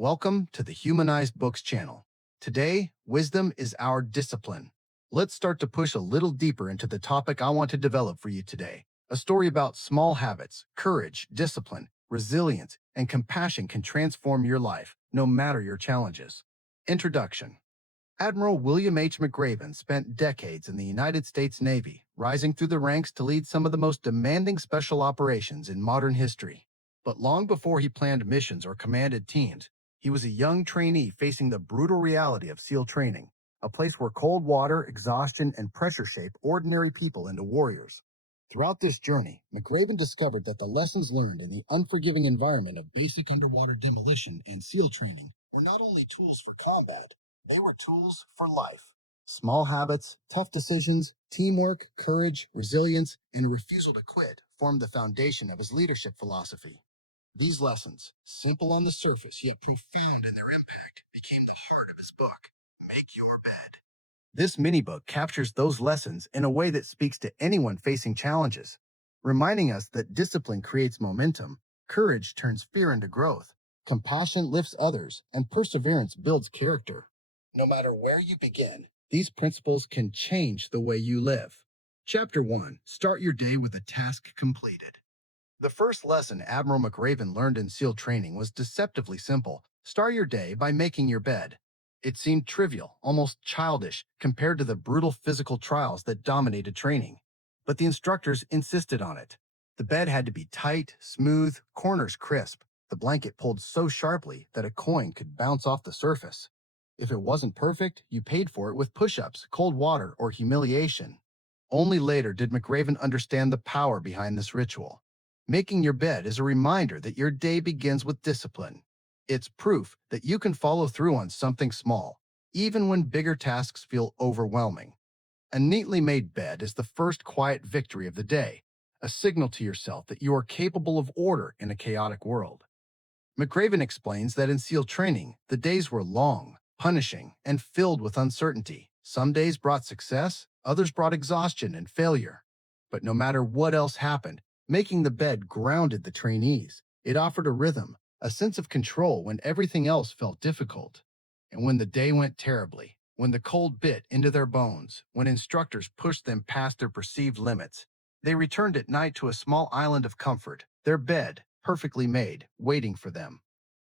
Welcome to the Humanized Books channel. Today, wisdom is our discipline. Let's start to push a little deeper into the topic I want to develop for you today. A story about small habits, courage, discipline, resilience, and compassion can transform your life, no matter your challenges. Introduction. Admiral William H. McRaven spent decades in the United States Navy, rising through the ranks to lead some of the most demanding special operations in modern history. But long before he planned missions or commanded teams, he was a young trainee facing the brutal reality of SEAL training, a place where cold water, exhaustion, and pressure shape ordinary people into warriors. Throughout this journey, McRaven discovered that the lessons learned in the unforgiving environment of basic underwater demolition and SEAL training were not only tools for combat, they were tools for life. Small habits, tough decisions, teamwork, courage, resilience, and a refusal to quit formed the foundation of his leadership philosophy. These lessons, simple on the surface yet profound in their impact, became the heart of his book, Make Your Bed. This mini-book captures those lessons in a way that speaks to anyone facing challenges, reminding us that discipline creates momentum, courage turns fear into growth, compassion lifts others, and perseverance builds character. No matter where you begin, these principles can change the way you live. Chapter 1. Start your day with a task completed. The first lesson Admiral McRaven learned in SEAL training was deceptively simple. Start your day by making your bed. It seemed trivial, almost childish, compared to the brutal physical trials that dominated training. But the instructors insisted on it. The bed had to be tight, smooth, corners crisp, the blanket pulled so sharply that a coin could bounce off the surface. If it wasn't perfect, you paid for it with push-ups, cold water, or humiliation. Only later did McRaven understand the power behind this ritual. Making your bed is a reminder that your day begins with discipline. It's proof that you can follow through on something small, even when bigger tasks feel overwhelming. A neatly made bed is the first quiet victory of the day, a signal to yourself that you are capable of order in a chaotic world. McRaven explains that in SEAL training, the days were long, punishing, and filled with uncertainty. Some days brought success, others brought exhaustion and failure. But no matter what else happened, making the bed grounded the trainees. It offered a rhythm, a sense of control when everything else felt difficult. And when the day went terribly, when the cold bit into their bones, when instructors pushed them past their perceived limits, they returned at night to a small island of comfort, their bed, perfectly made, waiting for them.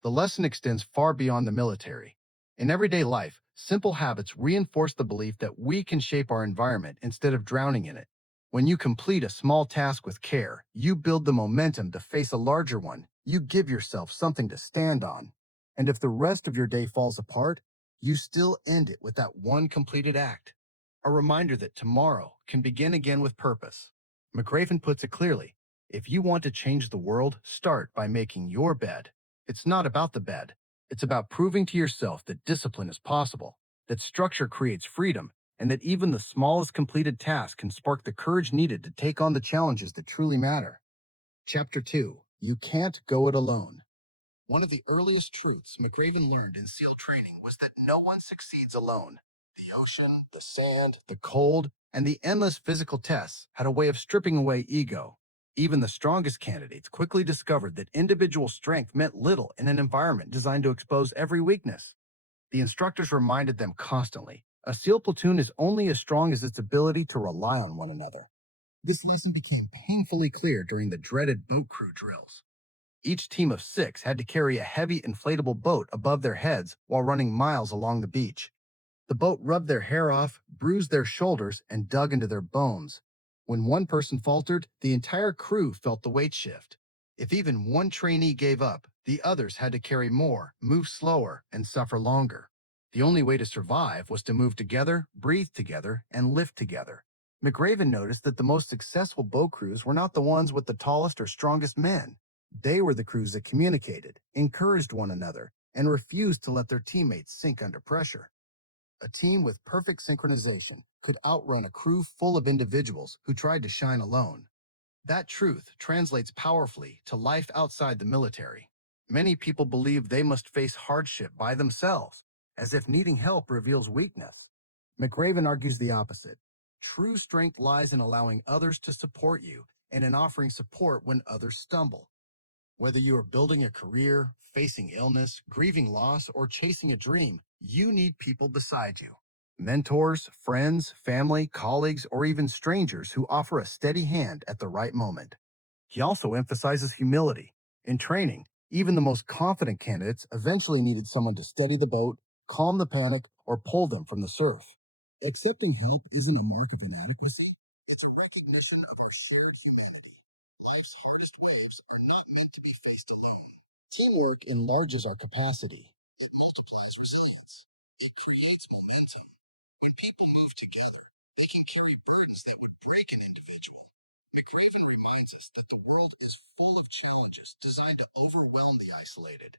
The lesson extends far beyond the military. In everyday life, simple habits reinforce the belief that we can shape our environment instead of drowning in it. When you complete a small task with care, you build the momentum to face a larger one. You give yourself something to stand on. And if the rest of your day falls apart, you still end it with that one completed act. A reminder that tomorrow can begin again with purpose. McRaven puts it clearly. If you want to change the world, start by making your bed. It's not about the bed. It's about proving to yourself that discipline is possible, that structure creates freedom, and that even the smallest completed task can spark the courage needed to take on the challenges that truly matter. Chapter 2. You can't go it alone. One of the earliest truths McRaven learned in SEAL training was that no one succeeds alone. The ocean, the sand, the cold, and the endless physical tests had a way of stripping away ego. Even the strongest candidates quickly discovered that individual strength meant little in an environment designed to expose every weakness. The instructors reminded them constantly, a SEAL platoon is only as strong as its ability to rely on one another. This lesson became painfully clear during the dreaded boat crew drills. Each team of 6 had to carry a heavy inflatable boat above their heads while running miles along the beach. The boat rubbed their hair off, bruised their shoulders, and dug into their bones. When one person faltered, the entire crew felt the weight shift. If even one trainee gave up, the others had to carry more, move slower, and suffer longer. The only way to survive was to move together, breathe together, and lift together. McRaven noticed that the most successful boat crews were not the ones with the tallest or strongest men. They were the crews that communicated, encouraged one another, and refused to let their teammates sink under pressure. A team with perfect synchronization could outrun a crew full of individuals who tried to shine alone. That truth translates powerfully to life outside the military. Many people believe they must face hardship by themselves, as if needing help reveals weakness. McRaven argues the opposite. True strength lies in allowing others to support you and in offering support when others stumble. Whether you are building a career, facing illness, grieving loss, or chasing a dream, you need people beside you. Mentors, friends, family, colleagues, or even strangers who offer a steady hand at the right moment. He also emphasizes humility. In training, even the most confident candidates eventually needed someone to steady the boat, calm the panic, or pull them from the surf. Accepting help isn't a mark of inadequacy. It's a recognition of our shared humanity. Life's hardest waves are not meant to be faced alone. Teamwork enlarges our capacity. It multiplies resilience. It creates momentum. When people move together, they can carry burdens that would break an individual. McRaven reminds us that the world is full of challenges designed to overwhelm the isolated.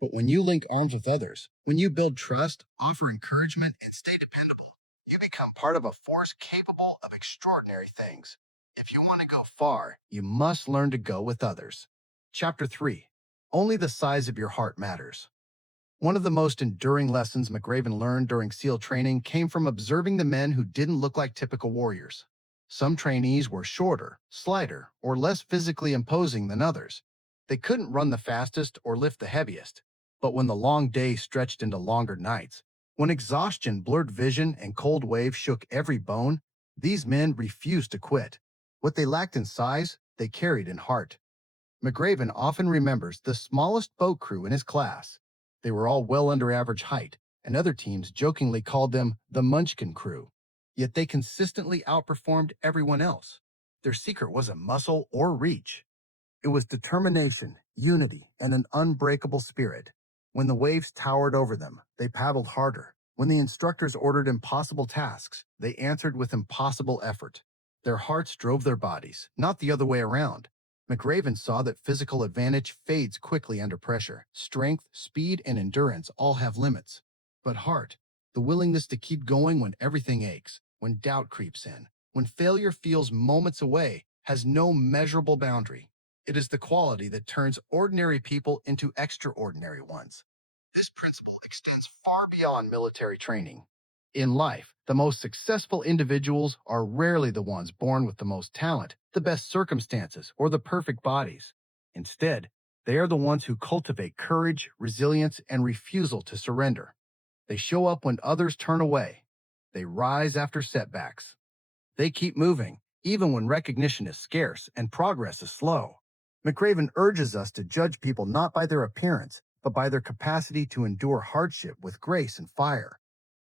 But when you link arms with others, when you build trust, offer encouragement, and stay dependable, you become part of a force capable of extraordinary things. If you want to go far, you must learn to go with others. Chapter 3. Only the size of your heart matters. One of the most enduring lessons McRaven learned during SEAL training came from observing the men who didn't look like typical warriors. Some trainees were shorter, slighter, or less physically imposing than others. They couldn't run the fastest or lift the heaviest. But when the long day stretched into longer nights, when exhaustion blurred vision and cold waves shook every bone, these men refused to quit. What they lacked in size, they carried in heart. McRaven often remembers the smallest boat crew in his class. They were all well under average height, and other teams jokingly called them the Munchkin crew. Yet they consistently outperformed everyone else. Their secret wasn't muscle or reach. It was determination, unity, and an unbreakable spirit. When the waves towered over them, they paddled harder. When the instructors ordered impossible tasks, they answered with impossible effort. Their hearts drove their bodies, not the other way around. McRaven saw that physical advantage fades quickly under pressure. Strength, speed, and endurance all have limits. But heart, the willingness to keep going when everything aches, when doubt creeps in, when failure feels moments away, has no measurable boundary. It is the quality that turns ordinary people into extraordinary ones. This principle extends far beyond military training. In life, the most successful individuals are rarely the ones born with the most talent, the best circumstances, or the perfect bodies. Instead, they are the ones who cultivate courage, resilience, and refusal to surrender. They show up when others turn away. They rise after setbacks. They keep moving, even when recognition is scarce and progress is slow. McRaven urges us to judge people not by their appearance, but by their capacity to endure hardship with grace and fire.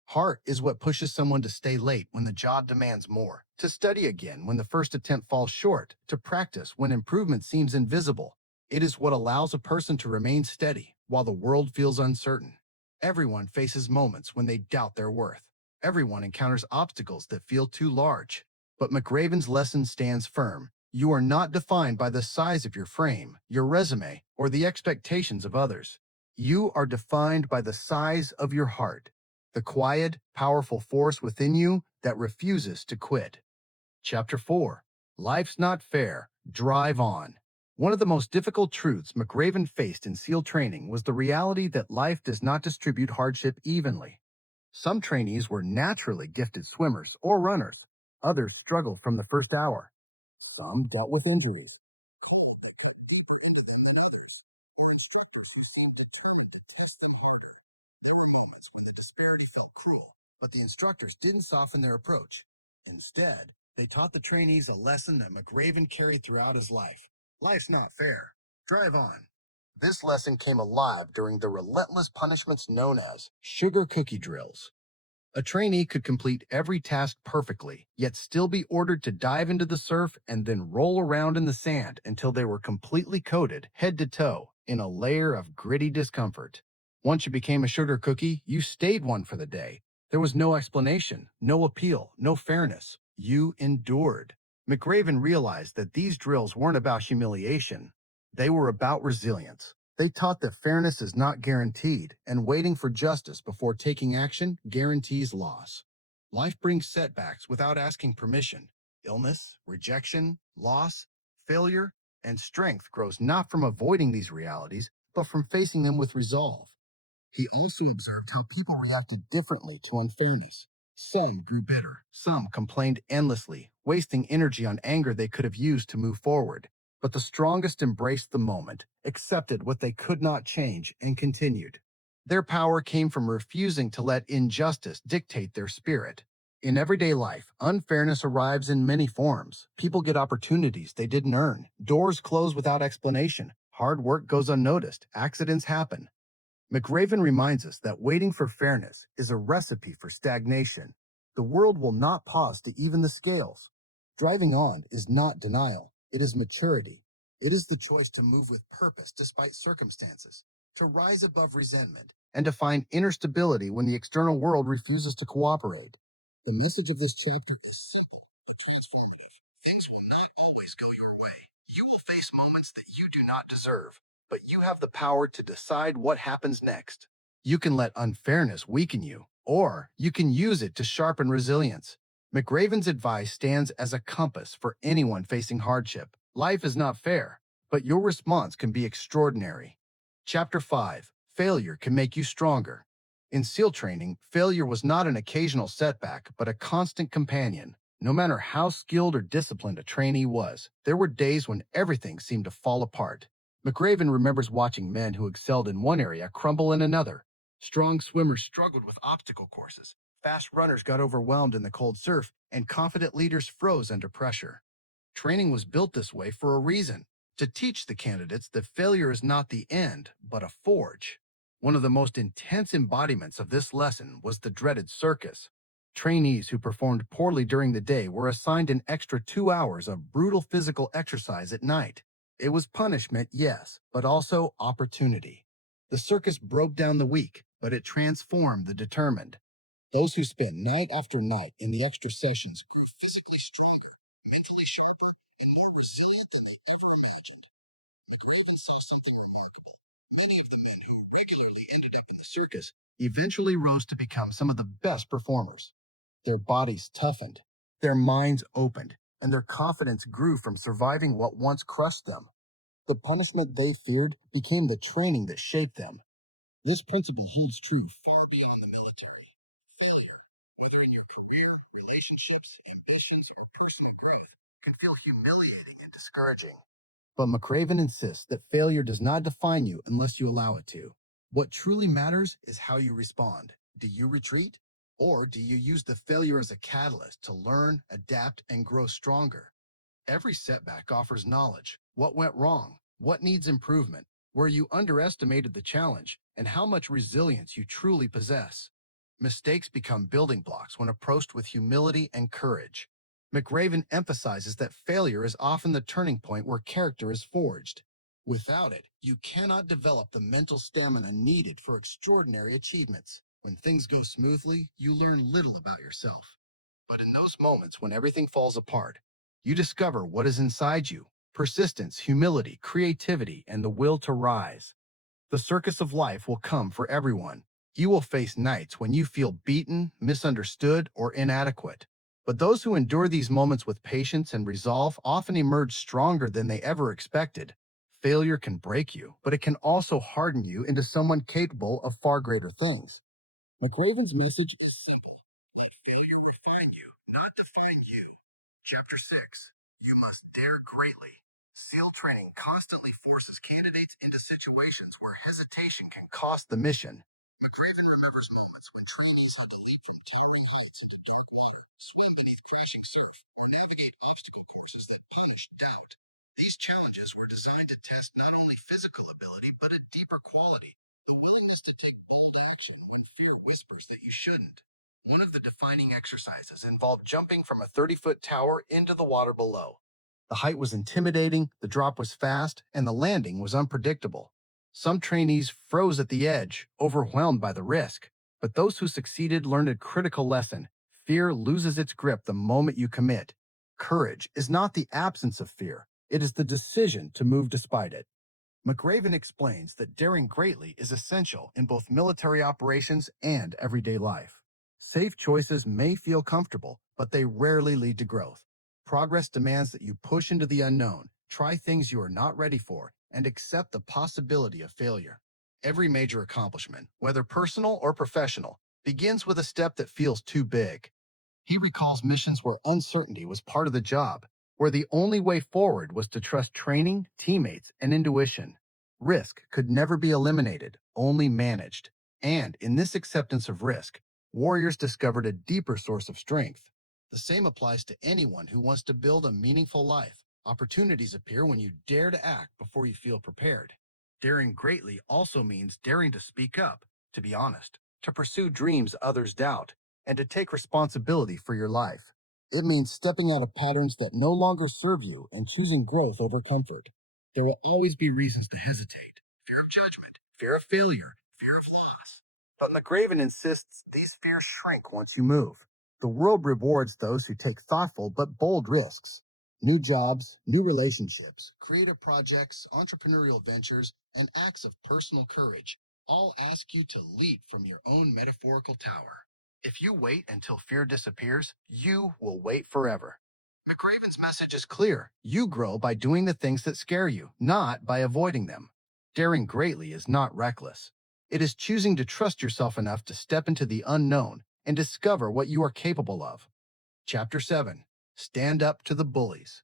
Heart is what pushes someone to stay late when the job demands more, to study again when the first attempt falls short, to practice when improvement seems invisible. It is what allows a person to remain steady while the world feels uncertain. Everyone faces moments when they doubt their worth. Everyone encounters obstacles that feel too large. But McRaven's lesson stands firm. You are not defined by the size of your frame, your resume, or the expectations of others. You are defined by the size of your heart, the quiet, powerful force within you that refuses to quit. Chapter 4. Life's Not Fair. Drive On. One of the most difficult truths McRaven faced in SEAL training was the reality that life does not distribute hardship evenly. Some trainees were naturally gifted swimmers or runners. Others struggled from the first hour. Some dealt with injuries. The disparity felt cruel, but the instructors didn't soften their approach. Instead, they taught the trainees a lesson that McRaven carried throughout his life. Life's not fair. Drive on. This lesson came alive during the relentless punishments known as sugar cookie drills. A trainee could complete every task perfectly, yet still be ordered to dive into the surf and then roll around in the sand until they were completely coated, head to toe, in a layer of gritty discomfort. Once you became a sugar cookie, you stayed one for the day. There was no explanation, no appeal, no fairness. You endured. McRaven realized that these drills weren't about humiliation. They were about resilience. They taught that fairness is not guaranteed, and waiting for justice before taking action guarantees loss. Life brings setbacks without asking permission. Illness, rejection, loss, failure, and strength grows not from avoiding these realities, but from facing them with resolve. He also observed how people reacted differently to unfairness. Some grew bitter. Some complained endlessly, wasting energy on anger they could have used to move forward. But the strongest embraced the moment, accepted what they could not change, and continued. Their power came from refusing to let injustice dictate their spirit. In everyday life, unfairness arrives in many forms. People get opportunities they didn't earn. Doors close without explanation. Hard work goes unnoticed. Accidents happen. McRaven reminds us that waiting for fairness is a recipe for stagnation. The world will not pause to even the scales. Driving on is not denial, it is maturity. It is the choice to move with purpose despite circumstances, to rise above resentment, and to find inner stability when the external world refuses to cooperate. The message of this chapter is simple but transformative. Things will not always go your way. You will face moments that you do not deserve, but you have the power to decide what happens next. You can let unfairness weaken you, or you can use it to sharpen resilience. McRaven's advice stands as a compass for anyone facing hardship. Life is not fair, but your response can be extraordinary. Chapter 5: Failure can make you stronger. In SEAL training, failure was not an occasional setback, but a constant companion. No matter how skilled or disciplined a trainee was, there were days when everything seemed to fall apart. McRaven remembers watching men who excelled in one area crumble in another. Strong swimmers struggled with obstacle courses, fast runners got overwhelmed in the cold surf, and confident leaders froze under pressure. Training was built this way for a reason, to teach the candidates that failure is not the end, but a forge. One of the most intense embodiments of this lesson was the dreaded circus. Trainees who performed poorly during the day were assigned an extra 2 hours of brutal physical exercise at night. It was punishment, yes, but also opportunity. The circus broke down the weak, but it transformed the determined. Those who spent night after night in the extra sessions grew physically stronger, mentally sharper, and more resilient than they ever imagined. McRaven saw something remarkable. Many of the men who regularly ended up in the circus eventually rose to become some of the best performers. Their bodies toughened, their minds opened, and their confidence grew from surviving what once crushed them. The punishment they feared became the training that shaped them. This principle holds true far beyond the military. Failure, whether in your career, relationships, ambitions, or personal growth, can feel humiliating and discouraging. But McRaven insists that failure does not define you unless you allow it to. What truly matters is how you respond. Do you retreat? Or do you use the failure as a catalyst to learn, adapt, and grow stronger? Every setback offers knowledge. What went wrong? What needs improvement? Where you underestimated the challenge, and how much resilience you truly possess. Mistakes become building blocks when approached with humility and courage. McRaven emphasizes that failure is often the turning point where character is forged. Without it, you cannot develop the mental stamina needed for extraordinary achievements. When things go smoothly, you learn little about yourself. But in those moments when everything falls apart, you discover what is inside you: persistence, humility, creativity, and the will to rise. The circus of life will come for everyone. You will face nights when you feel beaten, misunderstood, or inadequate. But those who endure these moments with patience and resolve often emerge stronger than they ever expected. Failure can break you, but it can also harden you into someone capable of far greater things. McRaven's message is simple. Let failure refine you, not define you. Chapter 6: You must dare greatly. SEAL training constantly forces candidates into situations where hesitation can cost the mission. McRaven remembers moments when trainees had to leap from towering heights into dark water, swim beneath crashing surf, or navigate obstacle courses that banished doubt. These challenges were designed to test not only physical ability, but a deeper quality: the willingness to take bold action when fear whispers that you shouldn't. One of the defining exercises involved jumping from a 30-foot tower into the water below. The height was intimidating, the drop was fast, and the landing was unpredictable. Some trainees froze at the edge, overwhelmed by the risk. But those who succeeded learned a critical lesson: fear loses its grip the moment you commit. Courage is not the absence of fear, it is the decision to move despite it. McRaven explains that daring greatly is essential in both military operations and everyday life. Safe choices may feel comfortable, but they rarely lead to growth. Progress demands that you push into the unknown, try things you are not ready for, and accept the possibility of failure. Every major accomplishment, whether personal or professional, begins with a step that feels too big. He recalls missions where uncertainty was part of the job, where the only way forward was to trust training, teammates, and intuition. Risk could never be eliminated, only managed. And in this acceptance of risk, warriors discovered a deeper source of strength. The same applies to anyone who wants to build a meaningful life. Opportunities appear when you dare to act before you feel prepared. Daring greatly also means daring to speak up, to be honest, to pursue dreams others doubt, and to take responsibility for your life. It means stepping out of patterns that no longer serve you and choosing growth over comfort. There will always be reasons to hesitate: fear of judgment, fear of failure, fear of loss. But McRaven insists these fears shrink once you move. The world rewards those who take thoughtful but bold risks. New jobs, new relationships, creative projects, entrepreneurial ventures, and acts of personal courage all ask you to leap from your own metaphorical tower. If you wait until fear disappears, you will wait forever. McRaven's message is clear. You grow by doing the things that scare you, not by avoiding them. Daring greatly is not reckless. It is choosing to trust yourself enough to step into the unknown and discover what you are capable of. Chapter 7. Stand up to the bullies.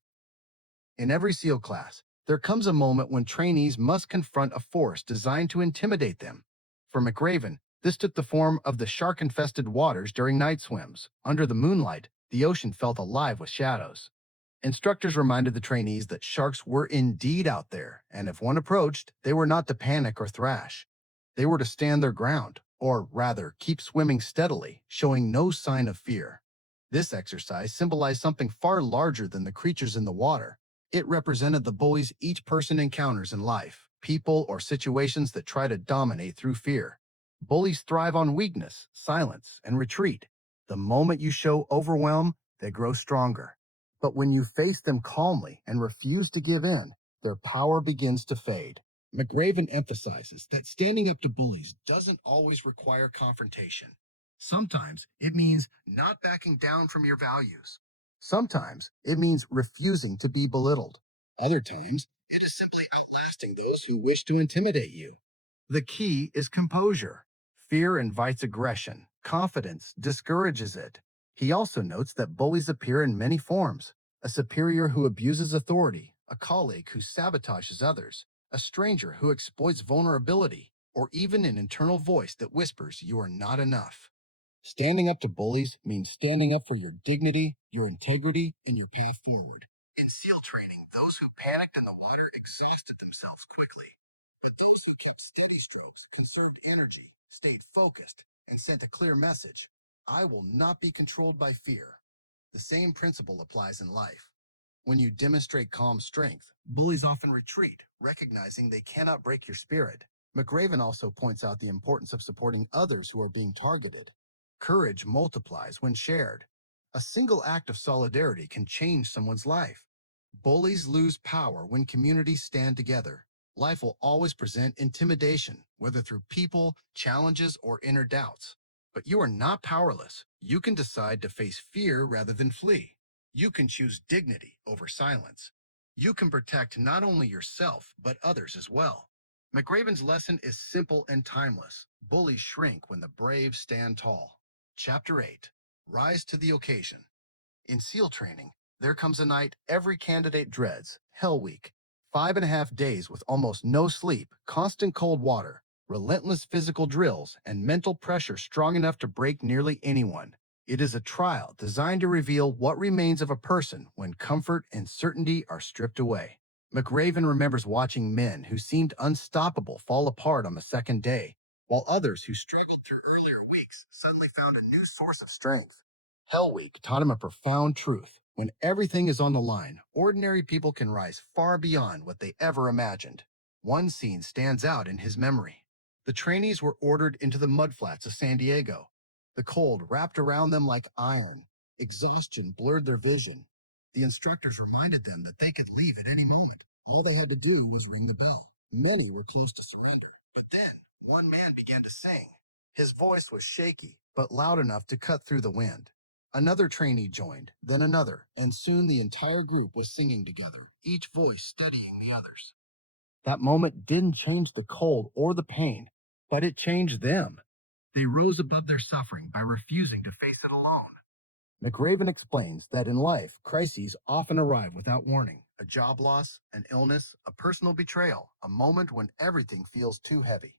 In every SEAL class, there comes a moment when trainees must confront a force designed to intimidate them. For McRaven, this took the form of the shark-infested waters during night swims. Under the moonlight, the ocean felt alive with shadows. Instructors reminded the trainees that sharks were indeed out there, and if one approached, they were not to panic or thrash. They were to stand their ground, or rather, keep swimming steadily, showing no sign of fear. This exercise symbolized something far larger than the creatures in the water. It represented the bullies each person encounters in life, people or situations that try to dominate through fear. Bullies thrive on weakness, silence, and retreat. The moment you show overwhelm, they grow stronger. But when you face them calmly and refuse to give in, their power begins to fade. McRaven emphasizes that standing up to bullies doesn't always require confrontation. Sometimes it means not backing down from your values. Sometimes it means refusing to be belittled. Other times, it is simply outlasting those who wish to intimidate you. The key is composure. Fear invites aggression. Confidence discourages it. He also notes that bullies appear in many forms: a superior who abuses authority, a colleague who sabotages others, a stranger who exploits vulnerability, or even an internal voice that whispers you are not enough. Standing up to bullies means standing up for your dignity, your integrity, and your path forward. In SEAL training, those who panicked in the water exhausted themselves quickly. But those who kept steady strokes, conserved energy, stayed focused, and sent a clear message: I will not be controlled by fear. The same principle applies in life. When you demonstrate calm strength, bullies often retreat, recognizing they cannot break your spirit. McRaven also points out the importance of supporting others who are being targeted. Courage multiplies when shared. A single act of solidarity can change someone's life. Bullies lose power when communities stand together. Life will always present intimidation, whether through people, challenges, or inner doubts. But you are not powerless. You can decide to face fear rather than flee. You can choose dignity over silence. You can protect not only yourself, but others as well. McRaven's lesson is simple and timeless. Bullies shrink when the brave stand tall. Chapter 8. Rise to the occasion. In SEAL training, there comes a night every candidate dreads: Hell Week. 5.5 days with almost no sleep, constant cold water, relentless physical drills, and mental pressure strong enough to break nearly anyone. It is a trial designed to reveal what remains of a person when comfort and certainty are stripped away. McRaven remembers watching men who seemed unstoppable fall apart on the second day, while others who struggled through earlier weeks suddenly found a new source of strength. Hell Week taught him a profound truth. When everything is on the line, ordinary people can rise far beyond what they ever imagined. One scene stands out in his memory. The trainees were ordered into the mudflats of San Diego. The cold wrapped around them like iron. Exhaustion blurred their vision. The instructors reminded them that they could leave at any moment. All they had to do was ring the bell. Many were close to surrender. But then, one man began to sing. His voice was shaky, but loud enough to cut through the wind. Another trainee joined, then another, and soon the entire group was singing together, each voice steadying the others. That moment didn't change the cold or the pain, but it changed them. They rose above their suffering by refusing to face it alone. McRaven explains that in life, crises often arrive without warning. A job loss, an illness, a personal betrayal, a moment when everything feels too heavy.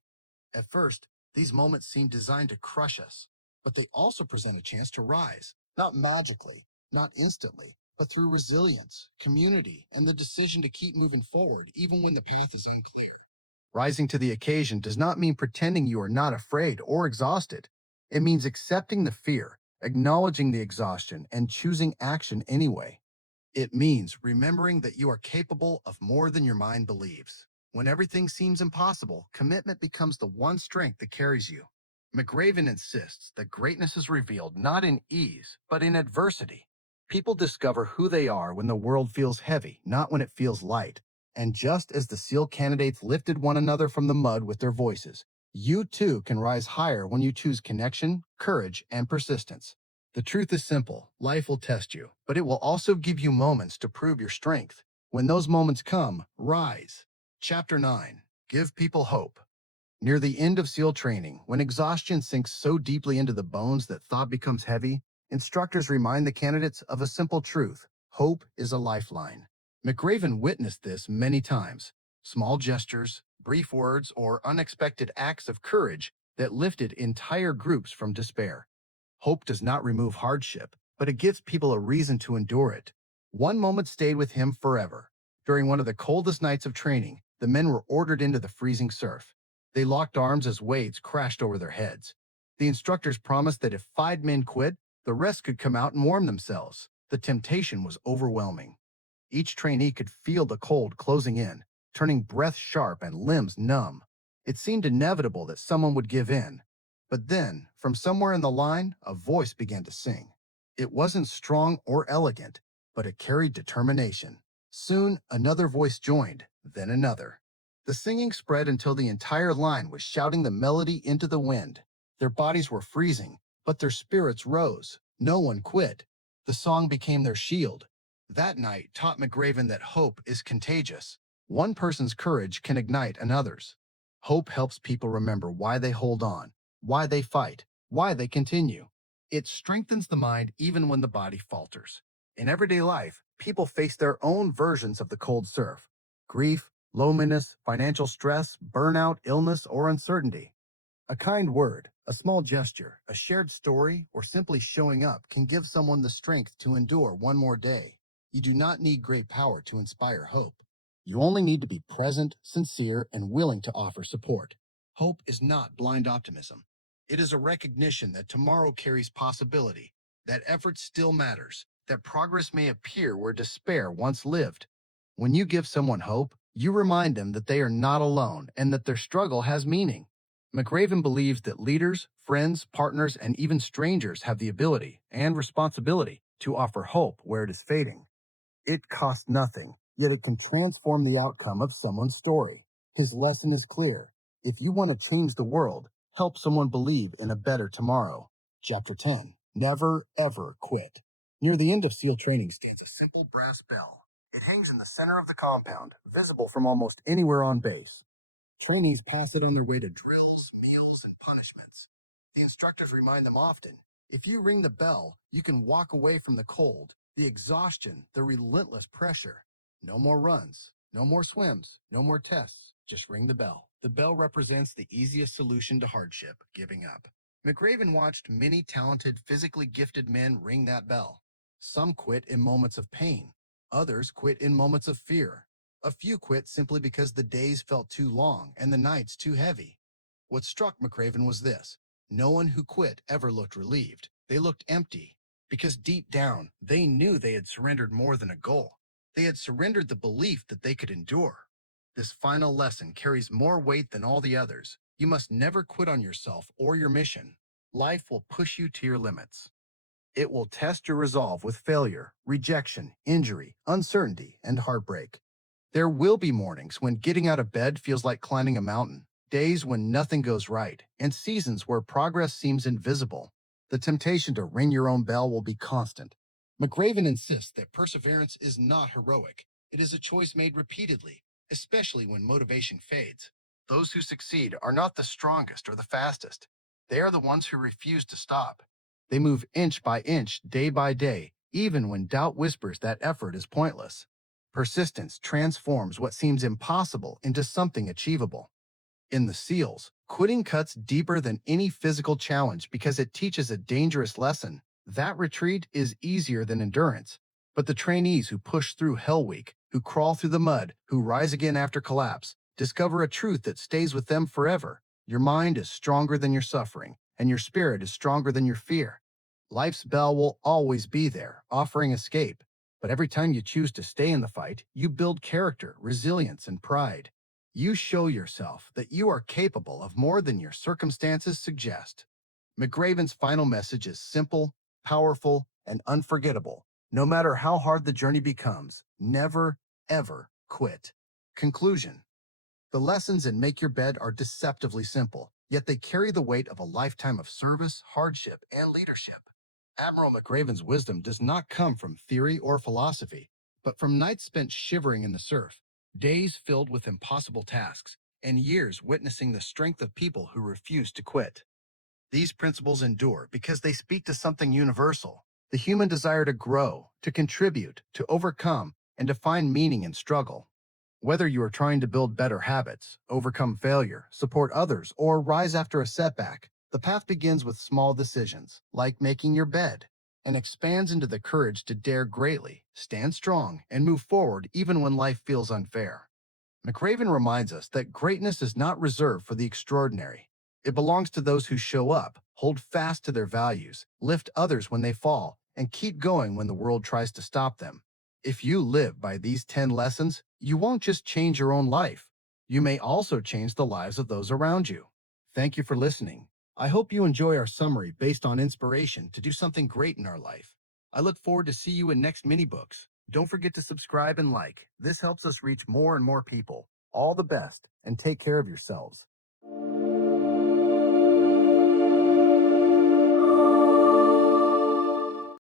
At first, these moments seem designed to crush us, but they also present a chance to rise, not magically, not instantly, but through resilience, community, and the decision to keep moving forward even when the path is unclear. Rising to the occasion does not mean pretending you are not afraid or exhausted. It means accepting the fear, acknowledging the exhaustion, and choosing action anyway. It means remembering that you are capable of more than your mind believes. When everything seems impossible, commitment becomes the one strength that carries you. McRaven insists that greatness is revealed not in ease, but in adversity. People discover who they are when the world feels heavy, not when it feels light. And just as the SEAL candidates lifted one another from the mud with their voices, you too can rise higher when you choose connection, courage, and persistence. The truth is simple. Life will test you, but it will also give you moments to prove your strength. When those moments come, rise. Chapter 9. Give people hope. Near the end of SEAL training, when exhaustion sinks so deeply into the bones that thought becomes heavy, instructors remind the candidates of a simple truth. Hope is a lifeline. McRaven witnessed this many times. Small gestures, brief words, or unexpected acts of courage that lifted entire groups from despair. Hope does not remove hardship, but it gives people a reason to endure it. One moment stayed with him forever. During one of the coldest nights of training, the men were ordered into the freezing surf. They locked arms as waves crashed over their heads. The instructors promised that if 5 men quit, the rest could come out and warm themselves. The temptation was overwhelming. Each trainee could feel the cold closing in, turning breath sharp and limbs numb. It seemed inevitable that someone would give in. But then, from somewhere in the line, a voice began to sing. It wasn't strong or elegant, but it carried determination. Soon, another voice joined, then another. The singing spread until the entire line was shouting the melody into the wind. Their bodies were freezing, but their spirits rose. No one quit. The song became their shield. That night taught McRaven that hope is contagious. One person's courage can ignite another's. Hope helps people remember why they hold on, why they fight, why they continue. It strengthens the mind even when the body falters. In everyday life, people face their own versions of the cold surf: grief, loneliness, financial stress, burnout, illness, or uncertainty. A kind word, a small gesture, a shared story, or simply showing up can give someone the strength to endure one more day. You do not need great power to inspire hope. You only need to be present, sincere, and willing to offer support. Hope is not blind optimism. It is a recognition that tomorrow carries possibility, that effort still matters, that progress may appear where despair once lived. When you give someone hope, you remind them that they are not alone and that their struggle has meaning. McRaven believes that leaders, friends, partners, and even strangers have the ability and responsibility to offer hope where it is fading. It costs nothing, yet it can transform the outcome of someone's story. His lesson is clear. If you want to change the world, help someone believe in a better tomorrow. Chapter 10. Never, ever quit. Near the end of SEAL training stands a simple brass bell. It hangs in the center of the compound, visible from almost anywhere on base. Trainees pass it on their way to drills, meals, and punishments. The instructors remind them often, if you ring the bell, you can walk away from the cold, the exhaustion, the relentless pressure. No more runs, no more swims, no more tests. Just ring the bell. The bell represents the easiest solution to hardship, giving up. McRaven watched many talented, physically gifted men ring that bell. Some quit in moments of pain. Others quit in moments of fear. A few quit simply because the days felt too long and the nights too heavy. What struck McRaven was this: no one who quit ever looked relieved. They looked empty, because deep down, they knew they had surrendered more than a goal. They had surrendered the belief that they could endure. This final lesson carries more weight than all the others. You must never quit on yourself or your mission. Life will push you to your limits. It will test your resolve with failure, rejection, injury, uncertainty, and heartbreak. There will be mornings when getting out of bed feels like climbing a mountain, days when nothing goes right, and seasons where progress seems invisible. The temptation to ring your own bell will be constant. McRaven insists that perseverance is not heroic. It is a choice made repeatedly, especially when motivation fades. Those who succeed are not the strongest or the fastest. They are the ones who refuse to stop. They move inch by inch, day by day, even when doubt whispers that effort is pointless. Persistence transforms what seems impossible into something achievable. In the SEALs, quitting cuts deeper than any physical challenge because it teaches a dangerous lesson. That retreat is easier than endurance. But the trainees who push through Hell Week, who crawl through the mud, who rise again after collapse, discover a truth that stays with them forever. Your mind is stronger than your suffering, and your spirit is stronger than your fear. Life's bell will always be there, offering escape. But every time you choose to stay in the fight, you build character, resilience, and pride. You show yourself that you are capable of more than your circumstances suggest. McRaven's final message is simple, powerful, and unforgettable. No matter how hard the journey becomes, never, ever quit. Conclusion. The lessons in Make Your Bed are deceptively simple, yet they carry the weight of a lifetime of service, hardship, and leadership. Admiral McRaven's wisdom does not come from theory or philosophy, but from nights spent shivering in the surf, days filled with impossible tasks, and years witnessing the strength of people who refuse to quit. These principles endure because they speak to something universal: the human desire to grow, to contribute, to overcome, and to find meaning in struggle. Whether you are trying to build better habits, overcome failure, support others, or rise after a setback, the path begins with small decisions, like making your bed, and expands into the courage to dare greatly, stand strong, and move forward even when life feels unfair. McRaven reminds us that greatness is not reserved for the extraordinary. It belongs to those who show up, hold fast to their values, lift others when they fall, and keep going when the world tries to stop them. If you live by these 10 lessons, you won't just change your own life. You may also change the lives of those around you. Thank you for listening. I hope you enjoy our summary based on inspiration to do something great in our life. I look forward to see you in next mini books. Don't forget to subscribe and like. This helps us reach more and more people. All the best, and take care of yourselves.